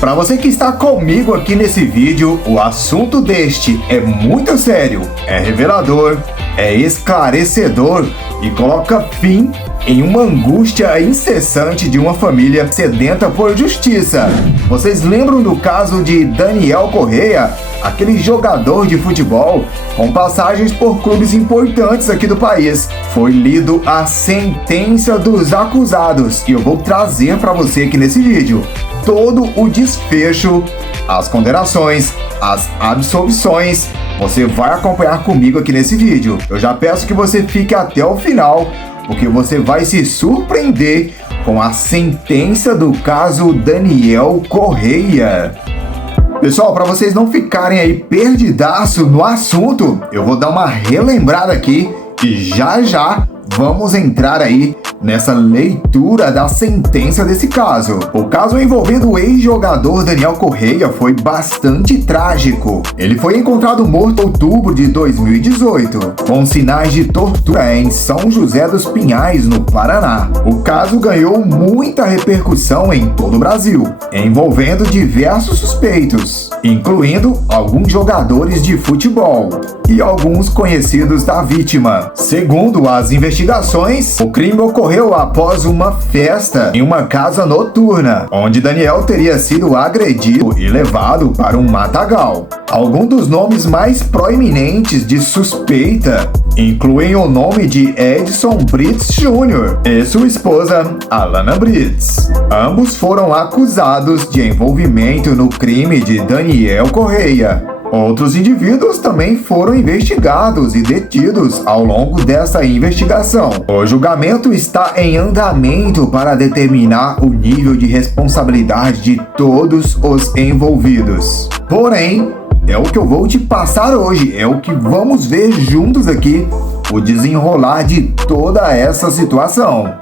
Para você que está comigo aqui nesse vídeo, o assunto deste é muito sério, é revelador, é esclarecedor e coloca fim em uma angústia incessante de uma família sedenta por justiça. Vocês lembram do caso de Daniel Correia, aquele jogador de futebol com passagens por clubes importantes aqui do país? Foi lido a sentença dos acusados e eu vou trazer para você aqui nesse vídeo todo o desfecho, as condenações, as absolvições. Você vai acompanhar comigo aqui nesse vídeo. Eu já peço que você fique até o final, porque você vai se surpreender com a sentença do caso Daniel Correia. Pessoal, para vocês não ficarem aí perdidaço no assunto, eu vou dar uma relembrada aqui e já vamos entrar aí nessa leitura da sentença desse caso. O caso envolvendo o ex-jogador Daniel Correia foi bastante trágico. Ele foi encontrado morto em outubro de 2018, com sinais de tortura em São José dos Pinhais, no Paraná. O caso ganhou muita repercussão em todo o Brasil, envolvendo diversos suspeitos, incluindo alguns jogadores de futebol e alguns conhecidos da vítima. Segundo as investigações, o crime ocorreu após uma festa em uma casa noturna, onde Daniel teria sido agredido e levado para um matagal. Alguns dos nomes mais proeminentes de suspeita incluem o nome de Edson Brits Jr. e sua esposa, Alana Brits. Ambos foram acusados de envolvimento no crime de Daniel Correia. Outros indivíduos também foram investigados e detidos ao longo dessa investigação. O julgamento está em andamento para determinar o nível de responsabilidade de todos os envolvidos. Porém, é o que eu vou te passar hoje, é o que vamos ver juntos aqui, o desenrolar de toda essa situação.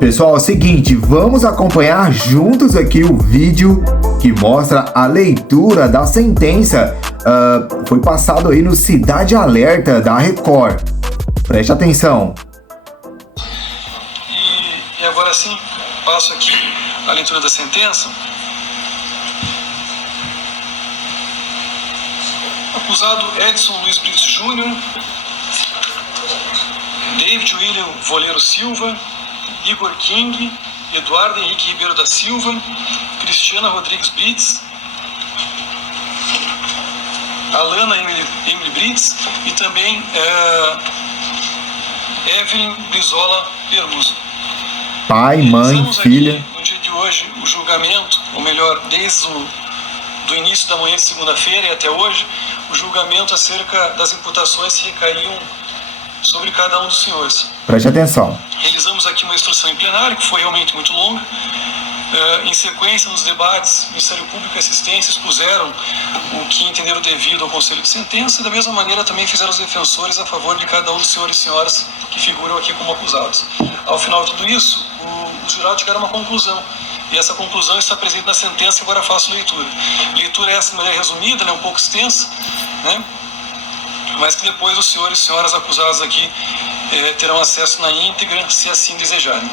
Pessoal, é o seguinte, vamos acompanhar juntos aqui o vídeo que mostra a leitura da sentença. Foi passado aí no Cidade Alerta da Record. Preste atenção. E agora sim, passo aqui a leitura da sentença. Acusado Edson Luiz Brits Jr., David William Voleiro Silva, Igor King, Eduardo Henrique Ribeiro da Silva, Cristiana Rodrigues Brits, Alana Emily Brits e também Evelyn Brizola Peruso. Pai, mãe, filha. Aqui, no dia de hoje, o julgamento, ou melhor, desde do início da manhã de segunda-feira e até hoje, o julgamento acerca das imputações que recaíam sobre cada um dos senhores. Preste atenção. Realizamos aqui uma instrução em plenário, que foi realmente muito longa. Em sequência, nos debates, o Ministério Público e Assistência expuseram o que entenderam devido ao Conselho de Sentença e, da mesma maneira, também fizeram os defensores a favor de cada um dos senhores e senhoras que figuram aqui como acusados. Ao final de tudo isso, os jurados chegaram a uma conclusão. E essa conclusão está presente na sentença, e agora faço leitura. Leitura essa de maneira resumida, né, um pouco extensa, né? Mas que depois os senhores e senhoras acusados aqui terão acesso na íntegra, se assim desejarem.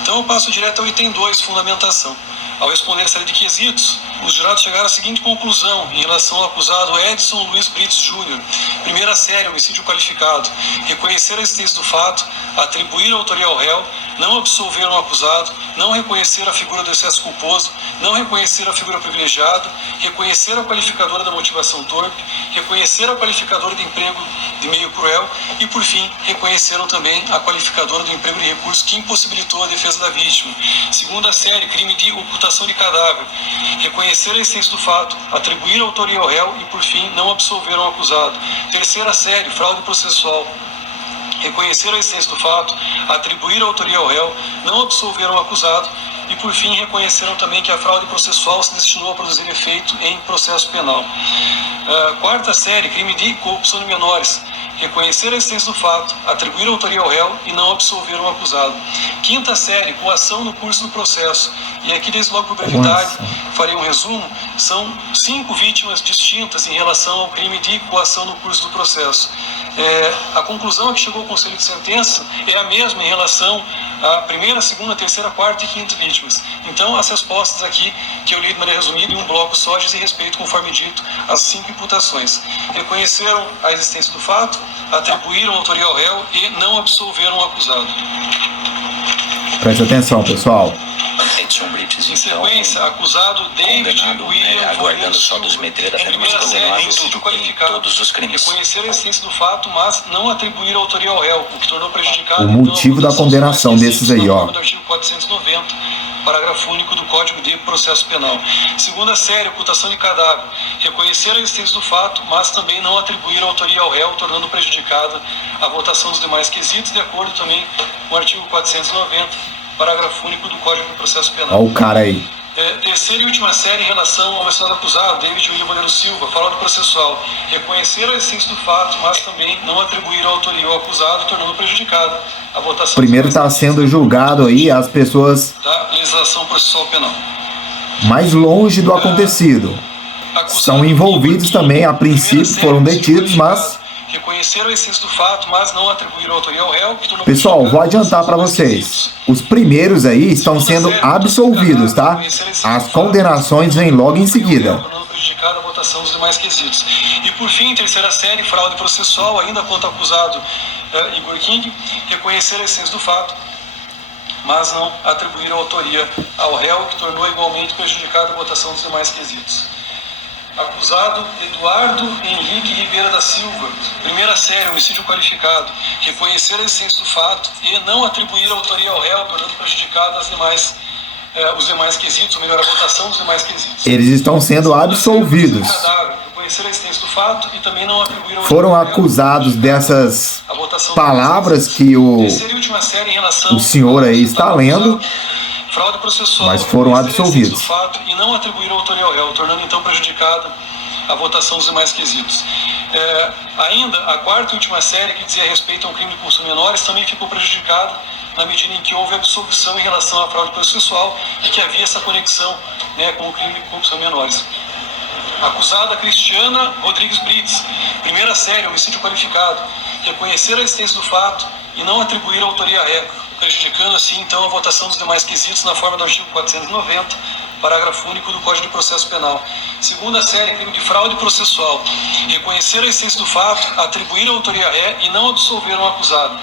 Então eu passo direto ao item 2, fundamentação. Ao responder a série de quesitos, os jurados chegaram à seguinte conclusão em relação ao acusado Edson Luiz Brits Jr. Primeira série, homicídio qualificado. Reconhecer a existência do fato, atribuir a autoria ao réu, não absolver o acusado, não reconhecer a figura do excesso culposo, não reconhecer a figura privilegiada, reconhecer a qualificadora da motivação torpe, reconhecer a qualificadora de emprego de meio cruel e, por fim, reconheceram também a qualificadora do emprego de recurso que impossibilitou a defesa da vítima. Segunda série, crime de ocultação de cadáver. Reconhecer a essência do fato, atribuir a autoria ao réu e, por fim, não absolver o acusado. Terceira série, fraude processual. Reconhecer a essência do fato, atribuir a autoria ao réu, não absolver o acusado e, por fim, reconheceram também que a fraude processual se destinou a produzir efeito em processo penal. Quarta série, crime de corrupção de menores. Reconhecer a existência do fato, atribuir a autoria ao réu e não absolver o acusado. Quinta série, coação no curso do processo. E aqui, desde logo por brevidade, farei um resumo. São 5 vítimas distintas em relação ao crime de coação no curso do processo. A conclusão a que chegou o Conselho de Sentença é a mesma em relação à primeira, segunda, terceira, quarta e quinta vítima. vítimas. Então, as respostas aqui, que eu li de maneira resumida, em um bloco só, dizem respeito, conforme dito, às 5 imputações. Reconheceram a existência do fato, atribuíram autoria ao réu e não absolveram o acusado. Preste atenção, pessoal. Em sequência, acusado David William aguardando só dos Medeiros até primeira série, homicídio qualificado, todos os crimes. reconheceram a existência do fato, mas não atribuíram autoria ao réu, o que tornou prejudicado O motivo da condenação desses aí, ó. do artigo 490, parágrafo único do Código de Processo Penal. Segunda série, ocultação de cadáver, reconheceram a existência do fato, mas também não atribuíram autoria ao réu, tornando prejudicada a votação dos demais quesitos, de acordo também com o artigo 490, parágrafo único do Código de Processo Penal. Olha o cara aí. Terceira e última série em relação ao mencionado acusado, David William Valério Silva, fraude processual. Reconheceram a existência do fato, mas também não atribuíram a autoria ao acusado, tornando prejudicada a votação. Primeiro está sendo julgado aí as pessoas da legislação processual penal. Mais longe do acontecido. São envolvidos também, a princípio foram detidos, mas... reconheceram a essência do fato, mas não atribuíram autoria ao réu. Pessoal, vou adiantar para vocês. Os primeiros aí estão sendo absolvidos, tá? As condenações vêm logo em seguida. Prejudicada a votação dos demais quesitos. E por fim, terceira série, fraude processual, ainda quanto acusado Igor King, reconheceram a essência do fato, mas não atribuíram autoria ao réu, que tornou igualmente prejudicada a votação dos demais quesitos. Acusado Eduardo Henrique Ribeira da Silva, primeira série, homicídio qualificado, reconhecer a essência do fato e não atribuir a autoria ao réu, tornando prejudicada os demais quesitos, ou melhor, a votação dos demais quesitos. Eles estão sendo absolvidos. Reconhecer a existência do fato e também não atribuir ao Foram acusados dessas palavras que o senhor aí está lendo, fraude processual, mas foram absolvidos. Do fato e não atribuíram autoria ao réu, tornando então prejudicada a votação dos demais quesitos. Ainda, a quarta e última série, que dizia respeito a um crime de corrupção de menores, também ficou prejudicada na medida em que houve absolvição em relação à fraude processual e que havia essa conexão, né, com o crime de corrupção de menores. Acusada Cristiana Rodrigues Brits, primeira série, homicídio qualificado, reconhecer a existência do fato e não atribuir a autoria a réu, prejudicando assim então a votação dos demais quesitos na forma do artigo 490, parágrafo único do Código de Processo Penal. Segunda série, crime de fraude processual, reconhecer a essência do fato, atribuir a autoria a ré e não absolver o acusado.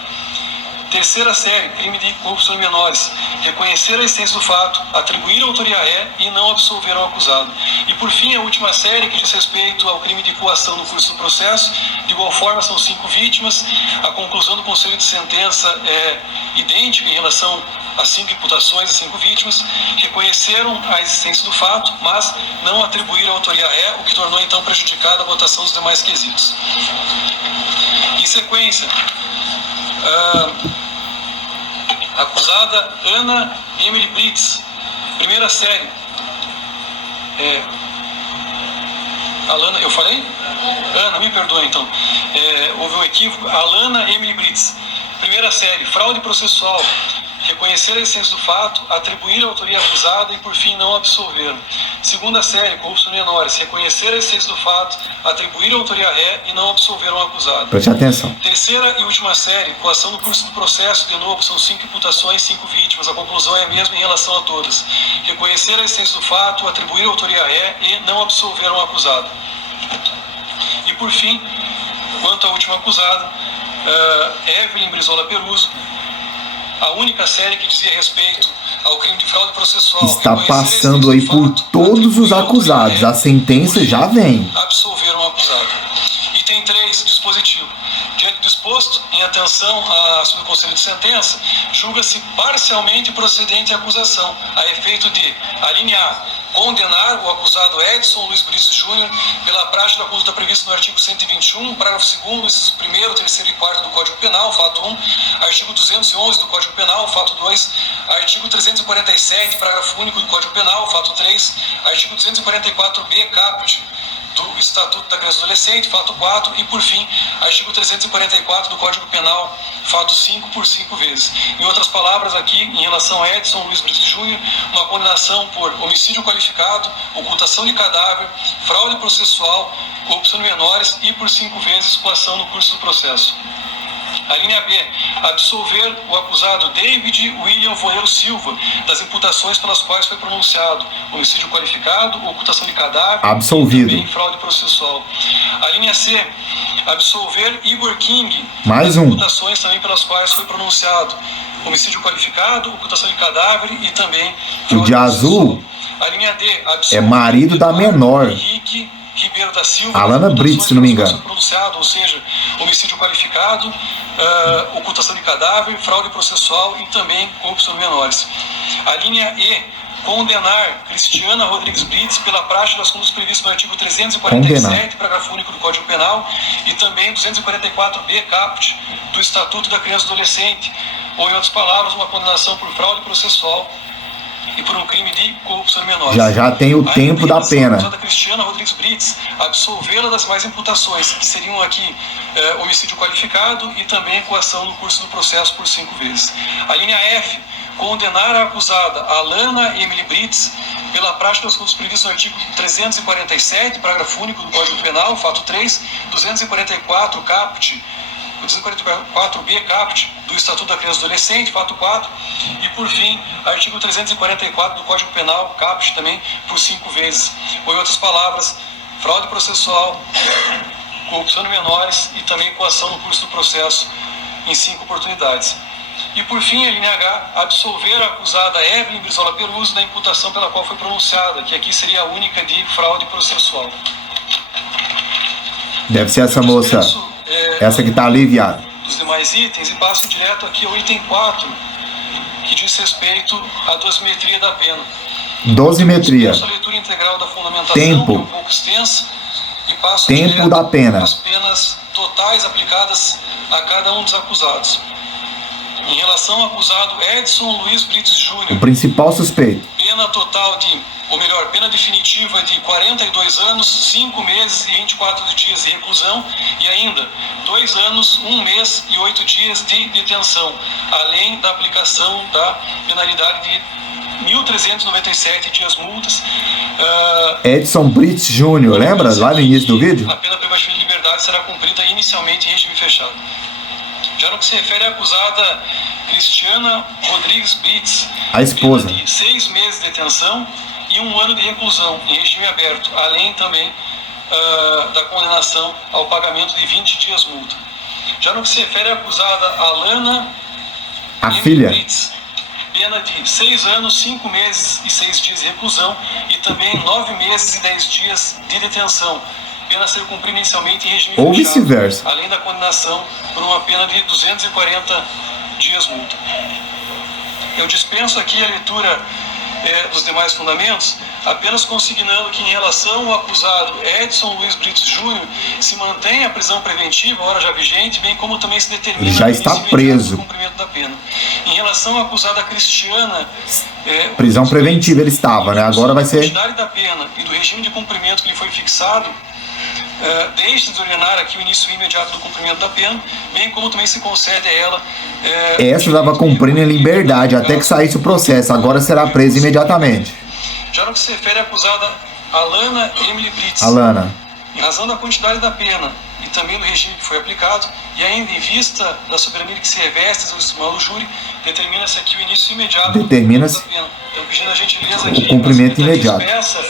Terceira série, crime de corrupção de menores, reconhecer a essência do fato, atribuir a autoria a ré e não absolver o acusado. E por fim, a última série, que diz respeito ao crime de coação no curso do processo, de igual forma são 5 vítimas, a conclusão do conselho de sentença é idêntica em relação às 5 imputações, às 5 vítimas, reconheceram a existência do fato, mas não atribuíram a autoria a ré, o que tornou então prejudicada a votação dos demais quesitos. Em sequência, acusada Ana Emily Brits, primeira série. Alana, eu falei? Ana, me perdoe então. Houve um equívoco. Alana Emily Brits, primeira série, fraude processual, reconhecer a essência do fato, atribuir a autoria acusada e por fim não absolver. Segunda série, corrupção de menores, reconhecer a essência do fato, atribuir a autoria a ré e não absolver um acusado. Preste atenção. Terceira e última série, coação no curso do processo, de novo, são 5 imputações, 5 vítimas, a conclusão é a mesma em relação a todas. Reconhecer a essência do fato, atribuir a autoria a ré e não absolver um acusado. E por fim, quanto à última acusada, Evelyn Brizola Peruso, a única série que dizia respeito ao crime de fraude processual. Está passando aí por todos os acusados. A sentença já vem. Absolveram o acusado. Item 3, dispositivo. Diante do exposto, em atenção à subconselho de sentença, julga-se parcialmente procedente a acusação, a efeito de, alínea A, condenar o acusado Edson Luiz Brice Júnior pela prática da conduta prevista no artigo 121, parágrafo 2º, inciso 1º, 3º e 4º do Código Penal, fato 1, artigo 211 do Código Penal, fato 2, artigo 347, parágrafo único do Código Penal, fato 3, artigo 244b, caput do Estatuto da Criança e Adolescente, fato 4, e por fim, artigo 344 do Código Penal, fato 5 por 5 vezes. Em outras palavras, aqui, em relação a Edson Luiz Brito Júnior, uma condenação por homicídio qualificado, ocultação de cadáver, fraude processual, corrupção de menores e por 5 vezes coação no curso do processo. A linha B, absolver o acusado David William Voeiro Silva das imputações pelas quais foi pronunciado homicídio qualificado, ocultação de cadáver absolvido. E também fraude processual. A linha C, absolver Igor King mais das um. imputações também pelas quais foi pronunciado homicídio qualificado, ocultação de cadáver e também o de azul. A linha D, é marido da menor, Henrique Ribeiro da Silva, Alana Brits, se não me engano. Pronunciado, ou seja, homicídio qualificado, ocultação de cadáver, fraude processual e também corrupção de menores. A linha E, condenar Cristiana Rodrigues Brits pela prática das condutas previstas no artigo 347, parágrafo único do Código Penal, e também 244b, caput, do Estatuto da Criança e Adolescente, ou, em outras palavras, uma condenação por fraude processual e por um crime de corrupção de menores. Já tem o tempo da pena. A Cristiana Rodrigues Brits, absolvê-la das mais imputações, que seriam aqui homicídio qualificado e também coação no curso do processo por 5 vezes. A linha F, condenar a acusada Alana Emily Brits pela prática das condutas previstas no artigo 347, parágrafo único do Código Penal, fato 3, 244 caput, 244b caput do Estatuto da Criança e Adolescente, fato 4, e por fim, artigo 344 do Código Penal, caput também, por 5 vezes. Ou, em outras palavras, fraude processual, corrupção de menores e também coação no curso do processo em 5 oportunidades. E por fim, a linha H, absolver a acusada Evelyn Brizola Peruso da imputação pela qual foi pronunciada, que aqui seria a única de fraude processual. Deve ser essa moça, essa que está ali, viado. Dos demais itens, e passo direto aqui ao item 4, que diz respeito à dosimetria da pena. Dosimetria. A leitura integral da fundamentação, tempo. que é um pouco extensa, e passo tempo da pena. As penas totais aplicadas a cada um dos acusados. Em relação ao acusado Edson Luiz Brits Júnior, o principal suspeito, pena total pena definitiva de 42 anos, 5 meses e 24 dias de reclusão e ainda 2 anos, 1 mês e 8 dias de detenção, além da aplicação da penalidade de 1.397 dias multas. Edson Brits Júnior, lembra lá no início do vídeo? A pena privativa de liberdade será cumprida inicialmente em regime fechado. Já no que se refere à acusada Cristiana Rodrigues Brits, a esposa, pena de 6 meses de detenção e 1 ano de reclusão em regime aberto, além também da condenação ao pagamento de 20 dias multa. Já no que se refere à acusada Alana filha, Brits, pena de 6 anos, 5 meses e 6 dias de reclusão e também 9 meses e 10 dias de detenção, pena a ser cumprida inicialmente em regime ou fechado, vice-versa, além da condenação por uma pena de 240 dias multa. Eu dispenso aqui a leitura dos demais fundamentos, apenas consignando que em relação ao acusado Edson Luiz Brits Júnior se mantém a prisão preventiva, ora já vigente, bem como também se determina ele já está preso. O cumprimento da pena. Em relação à acusada Cristiana, prisão preventiva ele estava, né? Agora vai ser a quantidade da pena e do regime de cumprimento que lhe foi fixado, deixe de ordenar aqui o início imediato do cumprimento da pena, bem como também se concede a ela... essa estava cumprindo em liberdade até que saísse o processo, agora será presa imediatamente. Já no que se refere à acusada Alana Emily Brits, em razão da quantidade da pena e também do regime que foi aplicado, e ainda em vista da soberania que se reveste do estimado do júri, determina-se aqui o início imediato do cumprimento da pena. Então, pedindo a gentileza aqui, o cumprimento imediato. Peça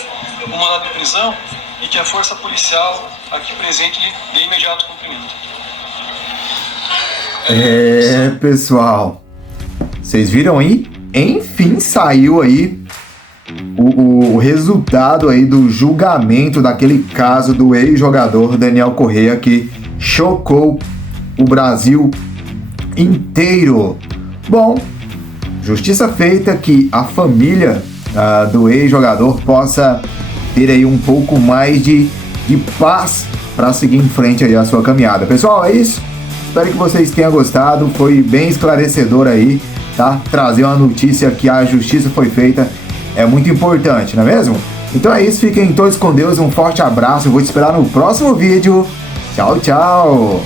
o mandado de prisão e que a força policial aqui presente lhe dê imediato cumprimento. Pessoal, vocês viram aí? Enfim, saiu aí o resultado aí do julgamento daquele caso do ex-jogador Daniel Corrêa, que chocou o Brasil inteiro. Bom, justiça feita, que a família do ex-jogador possa ter aí um pouco mais de paz para seguir em frente aí a sua caminhada. Pessoal, é isso. Espero que vocês tenham gostado. Foi bem esclarecedor aí, tá? Trazer uma notícia que a justiça foi feita é muito importante, não é mesmo? Então é isso. Fiquem todos com Deus. Um forte abraço. Vou te esperar no próximo vídeo. Tchau, tchau.